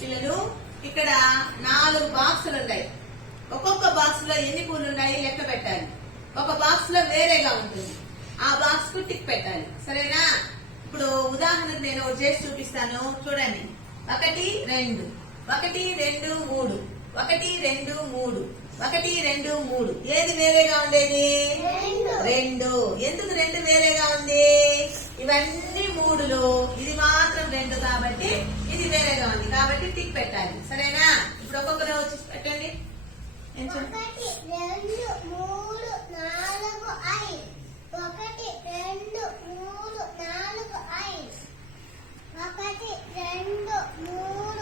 పిల్లలు ఇక్కడ 4 బాక్సులు ఉన్నాయి. ఒక్కొక్క బాక్స్ లో ఎన్ని పూలు ఉన్నాయి లెక్క పెట్టాలి. ఒక బాక్స్ లో వేరేగా ఉంటుంది, ఆ బాక్స్ కు టిక్ పెట్టాలి. సరేనా? ఇప్పుడు ఉదాహరణకు నేను ఒకటి చేసి చూపిస్తాను, చూడండి. 1 2 1 2 3 1 2 3 1 2 3. ఏది వేరేగా ఉండేది? 2. ఎందుకు 2 వేరేగా ఉంది? ఇవన్నీ 3లు, ఇది మాత్రం 2 కాబట్టి ఇది వేరేగా ఉంది, కాబట్టి టిక్ పెట్టాలి. సరేనా? ఇప్పుడు ఒక్కొక్కరు వచ్చి పెట్టండి. 1 2 3 4 5 1 2 3 4 5 1 2 3